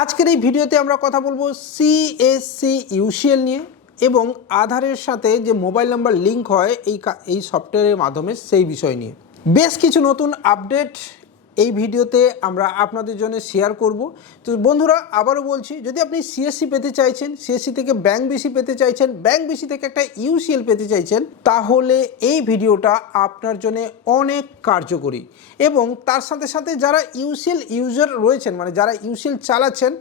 আজকের এই ভিডিওতে আমরা কথা বলব সিএসসি ইউসিএল নিয়ে এবং আধারের সাথে যে মোবাইল নাম্বার লিঙ্ক হয় এই এই সফটওয়্যারের মাধ্যমে সেই বিষয় নিয়ে। বেশ কিছু নতুন আপডেট এই ভিডিওতে আমরা আপনাদের জন্য শেয়ার করব। তো বন্ধুরা, আবারও বলছি, যদি আপনি সিএসসি পেতে চাইছেন সিএসসি থেকে ব্যাংক বেশি পেতে চাইছেন ব্যাংক বেশি থেকে একটা ইউসিএল পেতে চাইছেন, তাহলে এই ভিডিওটা আপনার জন্য অনেক কার্যকরী। এবং তার সাথে সাথে যারা ইউসিএল ইউজার রয়েছেন মানে যারা ইউসিএল চালাচ্ছেন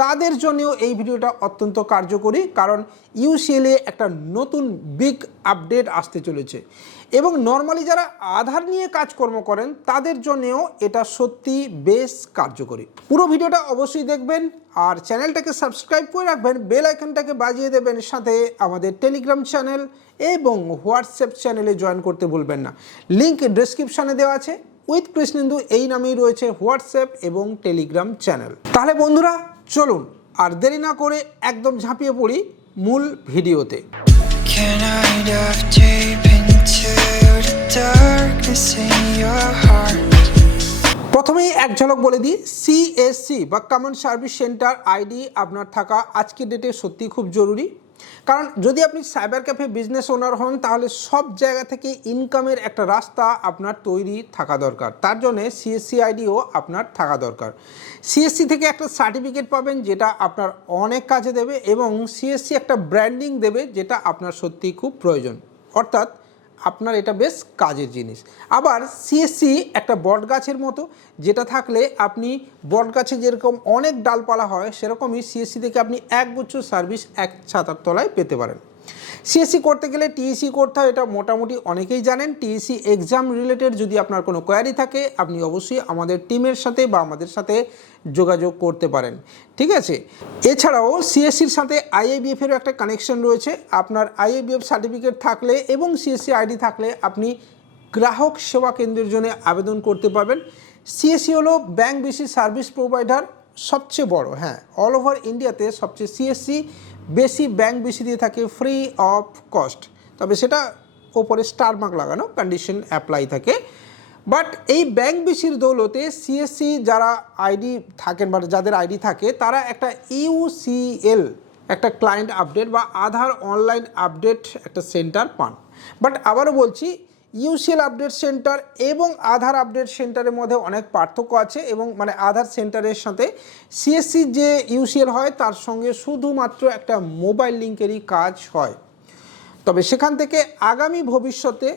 তাদের জন্যও এই ভিডিওটা অত্যন্ত কার্যকরী, কারণ ইউসিএলে একটা নতুন বিগ আপডেট আসতে চলেছে। এবং নর্মালি যারা আধার নিয়ে কাজকর্ম করেন, তাদের জন্যও এটা সত্যি বেশ কার্যকরী। পুরো ভিডিওটা অবশ্যই দেখবেন, আর চ্যানেলটাকে সাবস্ক্রাইব করে রাখবেন বেল আইকনটাকে বাজিয়ে দেবেন, সাথে আমাদের টেলিগ্রাম চ্যানেল এবং হোয়াটসঅ্যাপ চ্যানেলে জয়েন করতে ভুলবেন না। লিঙ্ক ডেসক্রিপশানে দেওয়া আছে। উইথ কৃষ্ণেন্দু এই নামেই রয়েছে হোয়াটসঅ্যাপ এবং টেলিগ্রাম চ্যানেল তাহলে বন্ধুরা চলুন আর দেরি না করে একদম ঝাঁপিয়ে পড়ি মূল ভিডিওতে? প্রথমেই এক ঝলক বলে দিই সিএসসি বা কমন সার্ভিস সেন্টার আইডি আপনার থাকা আজকের ডেটে সত্যি খুব জরুরি কারণ যদি আপনি সাইবার ক্যাফে বিজনেস ওনার হন, তাহলে সব জায়গা থেকে ইনকামের একটা রাস্তা আপনার তৈরি থাকা দরকার। তার জন্যে সিএসসি আইডিও আপনার থাকা দরকার। সিএসসি থেকে একটা সার্টিফিকেট পাবেন, যেটা আপনার অনেক কাজে দেবে এবং সিএসসি একটা ব্র্যান্ডিং দেবে, যেটা আপনার সত্যিই খুব প্রয়োজন। অর্থাৎ আপনার এটা বেশ কাজের জিনিস। আবার সিএসসি একটা বট গাছের মতো, যেটা থাকলে আপনি বট গাছে যেরকম অনেক ডালপালা হয়, সেরকমই সিএসসি থেকে আপনি একগুচ্ছ সার্ভিস এক ছাতার তলায় পেতে পারেন। সিএসসি করতে গেলে টিইসি করতে হয়, এটা মোটামুটি অনেকেই জানেন। টিইসি এক্সাম রিলেটেড যদি আপনার কোনো কোয়ারি থাকে, আপনি অবশ্যই আমাদের টিমের সাথে বা আমাদের সাথে যোগাযোগ করতে পারেন। ঠিক আছে? এছাড়াও সিএসসির সাথে আইএবিএফ এরও একটা কানেকশন রয়েছে। আপনার আইএবিএফ সার্টিফিকেট থাকলে এবং সিএসসি আইডি থাকলে আপনি গ্রাহক সেবা কেন্দ্রের জন্য আবেদন করতে পারবেন। সিএসসি হলো ব্যাংক বেসি সার্ভিস প্রোভাইডার সবচেয়ে বড় হ্যাঁ অল ওভার ইন্ডিয়াতে সবচেয়ে সিএসসি বেশি ব্যাংক বেশি দিয়ে থাকে ফ্রি অফ কস্ট তবে সেটা ওপরে স্টার মার্ক লাগানো কন্ডিশন অ্যাপ্লাই থাকে। বাট এই ব্যাংক বেশির দৌলতে সিএসসি যারা আইডি থাকেন বা যাদের আইডি থাকে, তারা একটা ইউসিএল একটা ক্লায়েন্ট আপডেট বা আধার অনলাইন আপডেট একটা সেন্টার পান। বাট আবারও বলছি ইউসিএল আপডেট সেন্টার এবং আধার আপডেট সেন্টারের মধ্যে অনেক পার্থক্য আছে এবং মানে আধার সেন্টারের সাথে সিএসসি যে ইউসিএল হয়, তার সঙ্গে শুধুমাত্র একটা মোবাইল লিঙ্কেরই কাজ হয়। তবে সেখান থেকে আগামী ভবিষ্যতে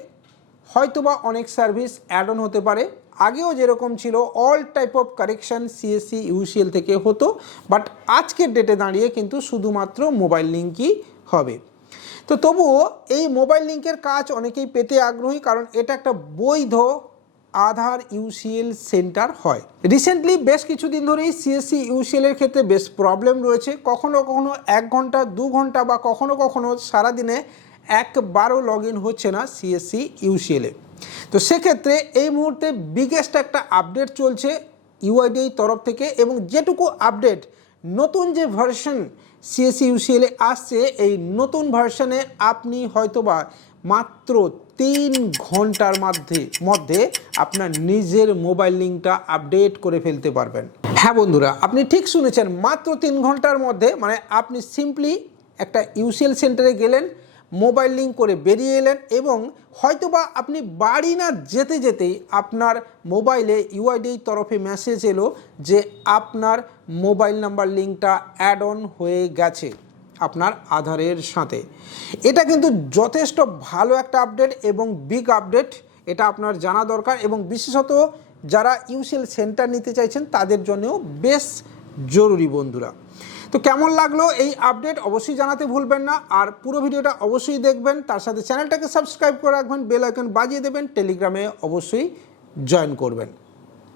হয়তোবা অনেক সার্ভিস অ্যাড অন হতে পারে। আগেও যেরকম ছিল all type of correction CSC UCL থেকে হতো বাট আজকের ডেটে দাঁড়িয়ে কিন্তু শুধুমাত্র মোবাইল লিঙ্কই হবে। তো তবুও এই মোবাইল লিঙ্কের কাজ অনেকেই পেতে আগ্রহী কারণ এটা একটা বৈধ আধার ইউসিএল সেন্টার হয়। রিসেন্টলি বেশ কিছুদিন ধরেই সিএসসি ইউসিএল এর ক্ষেত্রে বেশ প্রবলেম রয়েছে। কখনো কখনো এক ঘণ্টা, দু ঘণ্টা বা কখনো কখনো সারাদিনে একবারও লগ ইন হচ্ছে না সিএসসি ইউসিএলে তো সেক্ষেত্রে এই মুহূর্তে বিগেস্ট একটা আপডেট চলছে ইউআইডির তরফ থেকে এবং যেটুকু আপডেট নতুন যে ভার্সন সিএসসি ইউসিএলে আসছে, এই নতুন ভার্সনে আপনি হয়তোবা মাত্র তিন ঘণ্টার মধ্যে মধ্যে আপনার নিজের মোবাইল লিঙ্কটা আপডেট করে ফেলতে পারবেন। হ্যাঁ বন্ধুরা, আপনি ঠিক শুনেছেন, মাত্র তিন ঘণ্টার মধ্যে মানে আপনি সিম্পলি একটা ইউসিএল সেন্টারে গেলেন মোবাইল লিঙ্ক করে বেরিয়ে এলেন এবং হয়তোবা আপনি বাড়ি না যেতে যেতেই আপনার মোবাইলে ইউআইডির তরফে মেসেজ এলো যে আপনার মোবাইল নাম্বার লিঙ্কটা অ্যাড অন হয়ে গেছে আপনার আধারের সাথে। এটা কিন্তু যথেষ্ট ভালো একটা আপডেট এবং বিগ আপডেট এটা আপনার জানা দরকার এবং বিশেষত যারা ইউসিএল সেন্টার নিতে চাইছেন তাদের জন্যও বেশ জরুরি বন্ধুরা। তো কেমন লাগল? এই আপডেট অবশ্যই জানাতে ভুলবেন না। আর পুরো ভিডিওটা অবশ্যই দেখবেন। তার সাথে চ্যানেলটাকে সাবস্ক্রাইব করে রাখবেন। বেল আইকন বাজিয়ে দেবেন। টেলিগ্রামে অবশ্যই জয়েন করবেন।